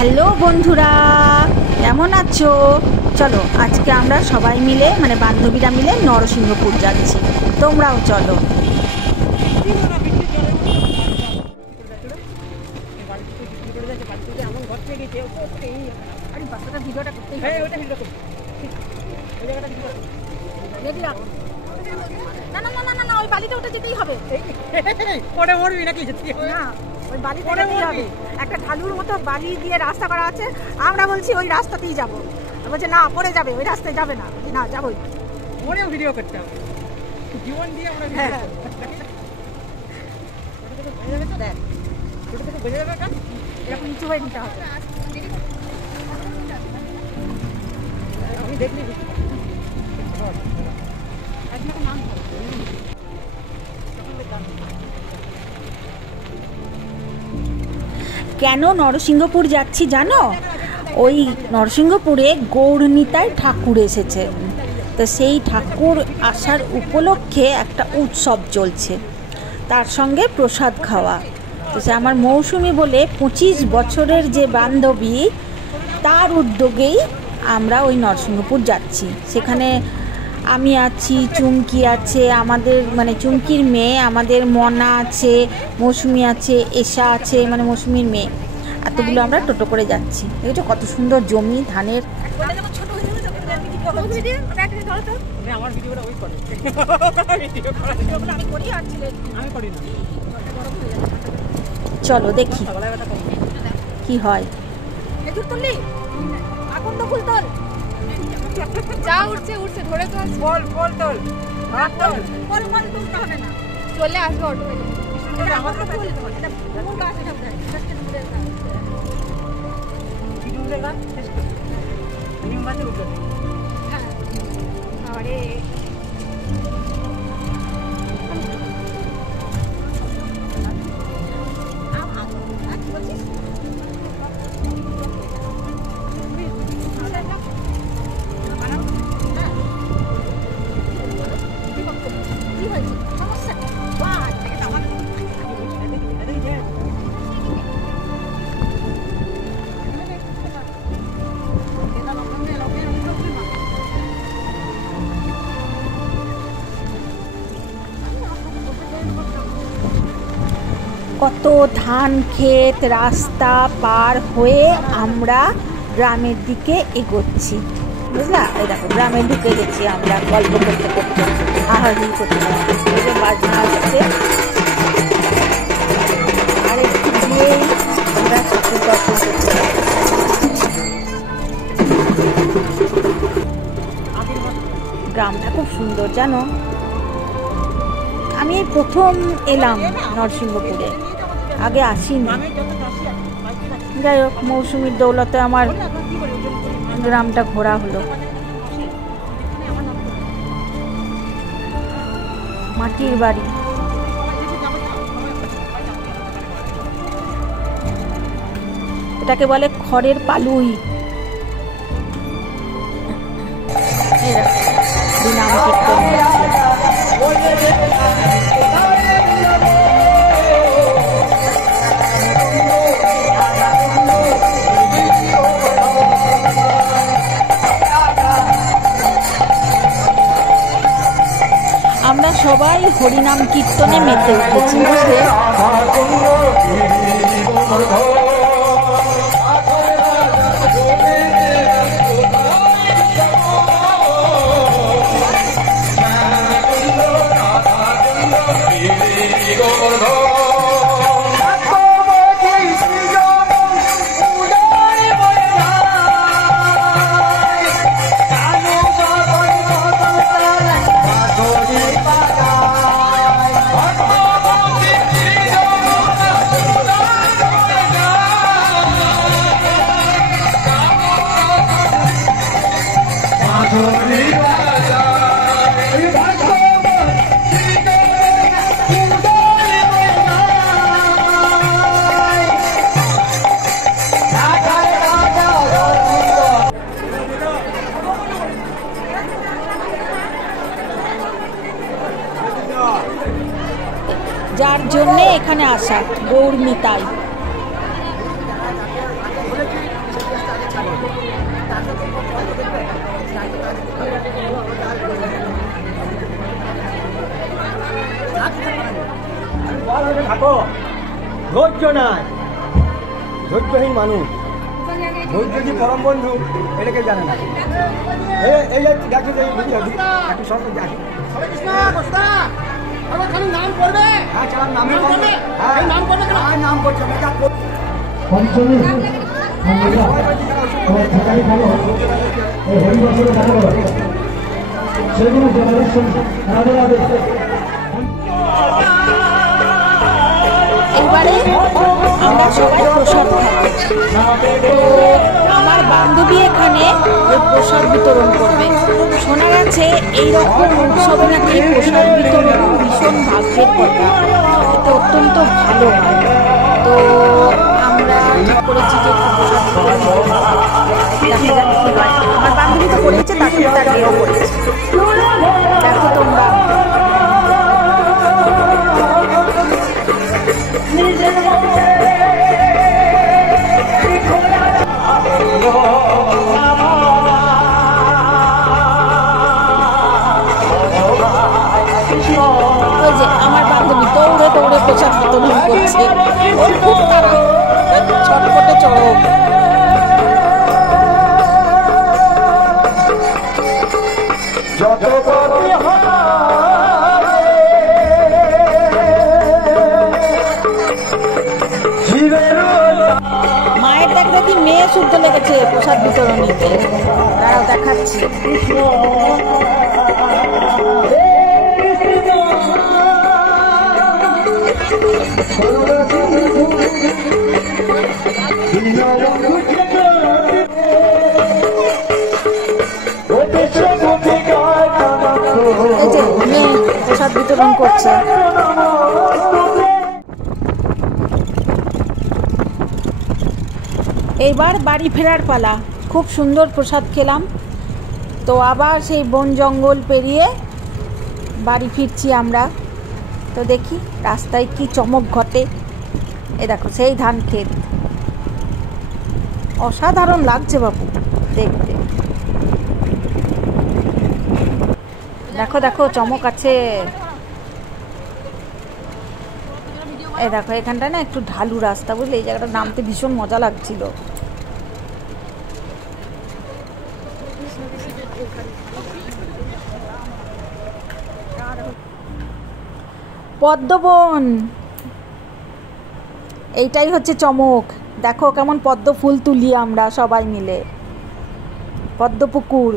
Hello বন্ধুরা, কেমন আছো? চলো আজকে আমরা সবাই মিলে মানে বান্ধবীরা মিলে নরসিংহপুর যাচ্ছি, তোমরাও চলো। না না না না না, ওই বালিটা ওটা যেতেই হবে। পরে মরবি নাকি? না, ওই বালিটা যেতেই হবে। একটা ঢালুর মতো বালি দিয়ে রাস্তা করা আছে, আমরা বলছি ওই রাস্তাতেই যাবো। বলছে না, পড়ে যাবে, ওই রাস্তায় যাবে না। না, যাবোই। মরেও ভিডিও করতে হবে, জীবন দিয়ে আমরা ভিডিও করব। দেখ, ছোট থেকে বোঝা যাবে কেন? এরকম নিচু হয়ে নিতে হবে। আমি দেখলি কেন নরসিংহপুর যাচ্ছি জানো? ওই নরসিংহপুরে গৌরনীতায় ঠাকুর এসেছে, তো সেই ঠাকুর আসার উপলক্ষে একটা উৎসব চলছে, তার সঙ্গে প্রসাদ খাওয়া। তো সে আমার মৌসুমি বলে 25 বছরের যে বান্ধবী, তার উদ্যোগেই আমরা ওই নরসিংহপুর যাচ্ছি। সেখানে আমি আছি, চুমকি আছে, আমাদের মানে চুমকির মেয়ে, আমাদের মনা আছে, মৌসুমি আছে, এশা আছে মানে মৌসুমির মেয়ে। এতগুলো আমরা টোটো করে যাচ্ছি। দেখেছো কত সুন্দর জমি ধানের। আমার ভিডিওটা ওই করে, আমি করি না। চলো দেখি কি হয়। যা উঠছে উঠছে, ধরে তো বল বল তোল, হাত তোল, বল বল, তুলতে হবে না, চলে আসবে অটোমেটিক। ভিডিও দেখা শেষ কর, নিম বাজে উঠে। আরে কত ধান ক্ষেত রাস্তা পার হয়ে আমরা গ্রামের দিকে এগোচ্ছি, বুঝলা? এই দেখো গ্রামে ঢুকে গেছি আমরা, গল্প করতে করতে, হাহাড়ি করতে করতে। বাজনা আসছে, আর একটু গিয়েই আমরা ঠাকুর দর্শন করতে পারি। গ্রামটা খুব সুন্দর জানো। আমি এই প্রথম এলাম নরসিংহপুরে, আগে আসিনি। যাই হোক, মৌসুমীর দৌলতে আমার গ্রামটা ঘোরা হলো। মাটির বাড়ি, এটাকে বলে খড়ের পালুই। নাম কীর্তন হচ্ছে। আমরা সবাই হরিনাম কীর্তনে মেতে উঠেছি, বুঝলে? যার জন্যে এখানে আসা, গৌরনীতায়। ধৈর্য নাই, ধৈর্যহীন মানুষ। ধৈর্য যে পরম বন্ধু এটা কেউ জানে না। এই যে দেখি একটু সরকার দেখি নাম করবে, হ্যাঁ চালার নামে করবে, হ্যাঁ নাম করবে, হ্যাঁ নাম করছে এবারে আমরা সবাই প্রসাদ খাবো। তো আমার বান্ধবী এখানে ওই প্রসাদ বিতরণ করবে। শোনা গেছে এইরকম উৎসবে নাকি প্রসাদ বিতরণ ভীষণ ভাগ্যের কথা, এটা অত্যন্ত ভালো হয়। তো আমরা ঠিক করেছি যে একটু প্রসাদ বিতরণ করবো। দেখা যাক কি হয়। আমার বান্ধবী তো করেছে, তার সাথে তার মেয়েও করেছে। দেখো তোমরা। আমার বান্ধবী দৌড়ে দৌড়ে প্রসাদ বিতরণ করছে, ওর খুব তাড়া, ছটপটে চড়ক। মায়ের দেখ দেখি মেয়ে শুদ্ধ লেগেছে প্রসাদ বিতরণ নিতে, তারাও দেখাচ্ছি। এই যে মেয়ে প্রসাদ বিতরণ করছে। এইবার বাড়ি ফেরার পালা। খুব সুন্দর প্রসাদ খেলাম। তো আবার সেই বন জঙ্গল পেরিয়ে বাড়ি ফিরছি আমরা। তো দেখি রাস্তায় কি চমক ঘটে। এ দেখো সেই ধান ক্ষেত, অসাধারণ লাগছে বাবু দেখতে। দেখো দেখো চমক আছে। এই দেখো এখানটা না একটু ঢালু রাস্তা, বুঝলে? এই জায়গাটা নামতে ভীষণ মজা লাগছিল। পদ্মবন, এইটাই হচ্ছে চমক। দেখো কেমন পদ্ম ফুল তুলি আমরা সবাই মিলে। পদ্মপুকুর,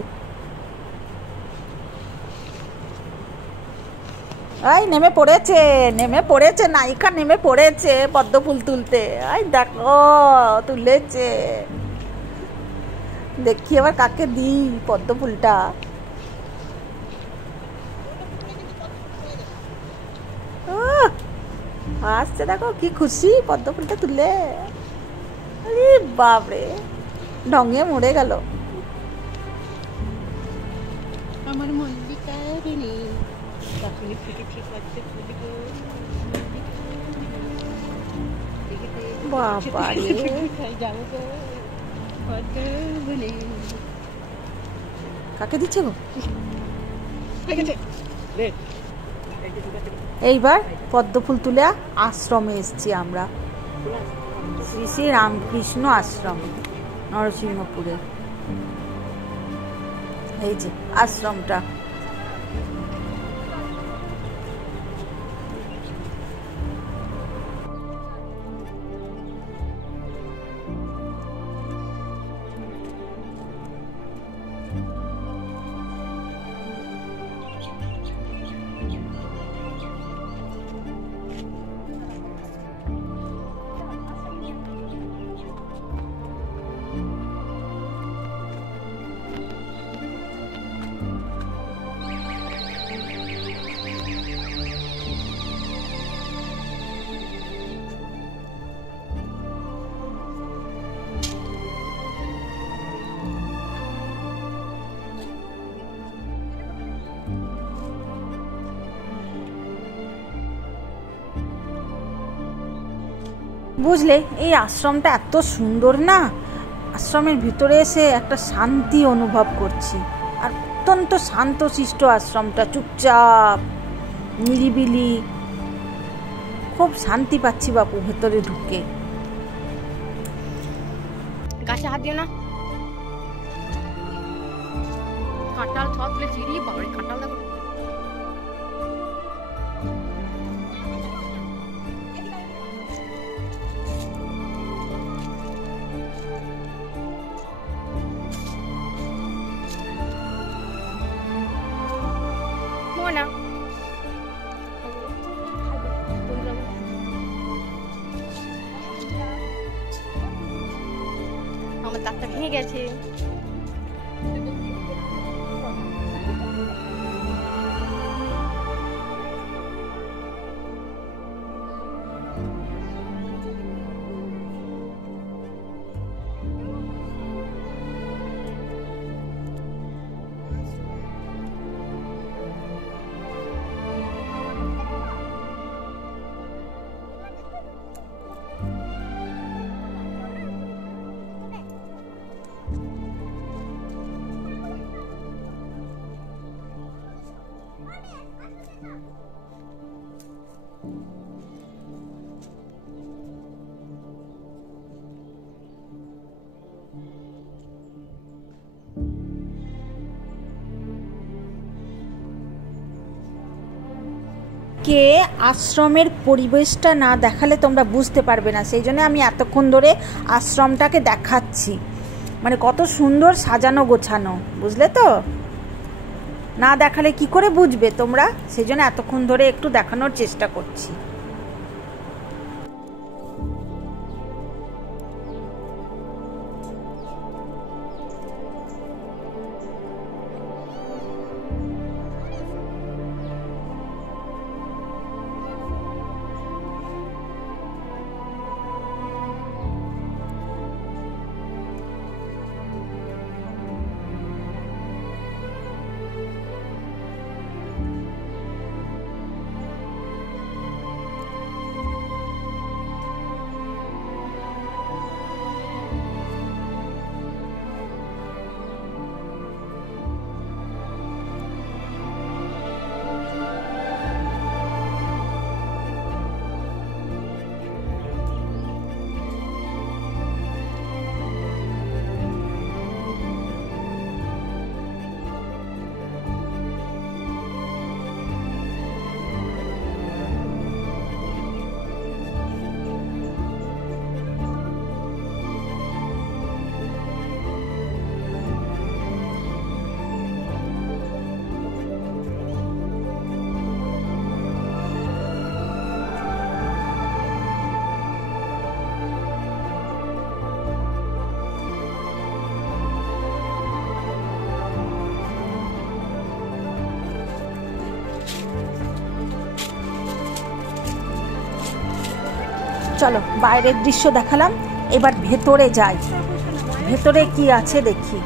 এই নেমে পড়েছে নায়িকা, নেমে পড়েছে পদ্ম ফুল তুলতে। এই দেখো তুলেছে, দেখি আবার কাকে দিই পদ্ম ফুলটা। আসছে দেখো কি খুশি পদ্ম ফুলটা তুলে। আরে বাপরে, ঢঙে মরে গেল। আমার মল্লিকা রে কাকুলি ফুটেছে পদ্ম ফুল গো, বাবা রে, যাবো গো পদ্ম বনে। কাকে দিচ্ছে গো? এইবার পদ্ম ফুল তুলে আশ্রমে এসছি আমরা, শ্রী শ্রী রামকৃষ্ণ আশ্রম নরসিংহপুরে। এই যে আশ্রমটা। বুঝলে এই আশ্রমটা এত সুন্দর না, আশ্রমের ভিতরে এসে একটা শান্তি অনুভব করছি। আর অত্যন্ত শান্তশিষ্ট আশ্রমটা, চুপচাপ নিরিবিলি, খুব খুব শান্তি পাচ্ছি বাপু ভেতরে ঢুকে। গাছে হাত দিও না, কাঁঠাল সব তুলে চিড়ি বাবারে কাঁঠাল দেখো। মোনা আমার দাঁতটা ভেঙে গেছে। কে আশ্রমের পরিবেশটা না দেখালে তোমরা বুঝতে পারবে না, সেই জন্য আমি এতক্ষণ ধরে আশ্রমটাকে দেখাচ্ছি। মানে কত সুন্দর সাজানো গোছানো, বুঝলে তো? না দেখালে কি করে বুঝবে তোমরা, সেই জন্য এতক্ষণ ধরে একটু দেখানোর চেষ্টা করছি। চলো বাইরের দৃশ্য দেখালাম, এবার ভেতরে যাই, ভেতরে কি আছে দেখি।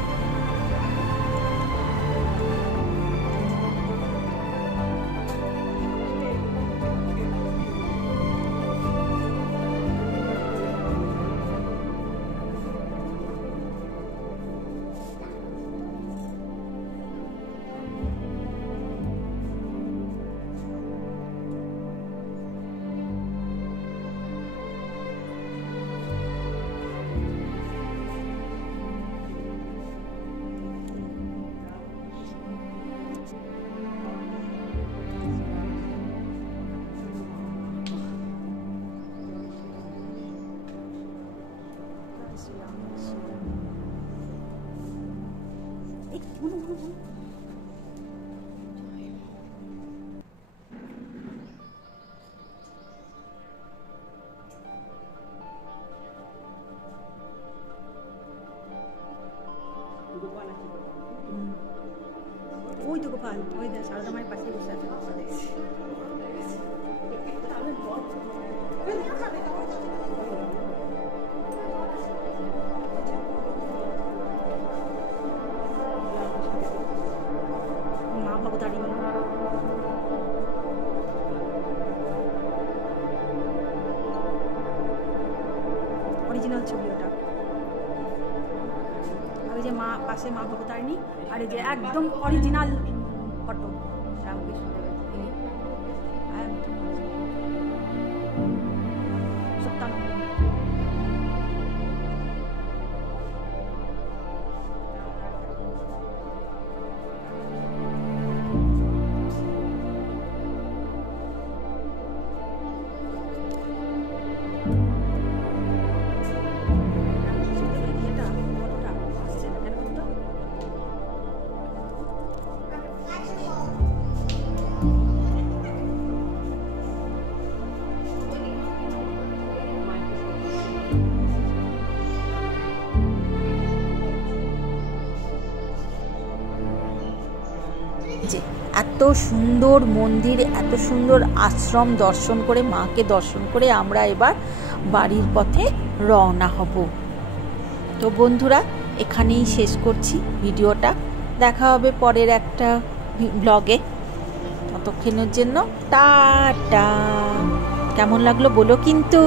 ওই তো গোপাল, ওই দেখ সারদা মায়ের পাশে বসে আছে। মা ভবতারিণী, অরিজিনাল ছবি ওটা। ওই যে মা পাশে মা ভবতারিণী, আর এই যে একদম অরিজিনাল ফটো রামকৃষ্ণ দেবের। একদম এত সুন্দর মন্দির, এত সুন্দর আশ্রম দর্শন করে, মাকে দর্শন করে আমরা এবার বাড়ির পথে রওনা হব। তো বন্ধুরা, এখানেই শেষ করছি ভিডিওটা। দেখা হবে পরের একটা ব্লগে। ততক্ষণের জন্য টাটা। কেমন লাগলো বলো কিন্তু।